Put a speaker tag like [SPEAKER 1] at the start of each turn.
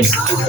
[SPEAKER 1] Hallelujah.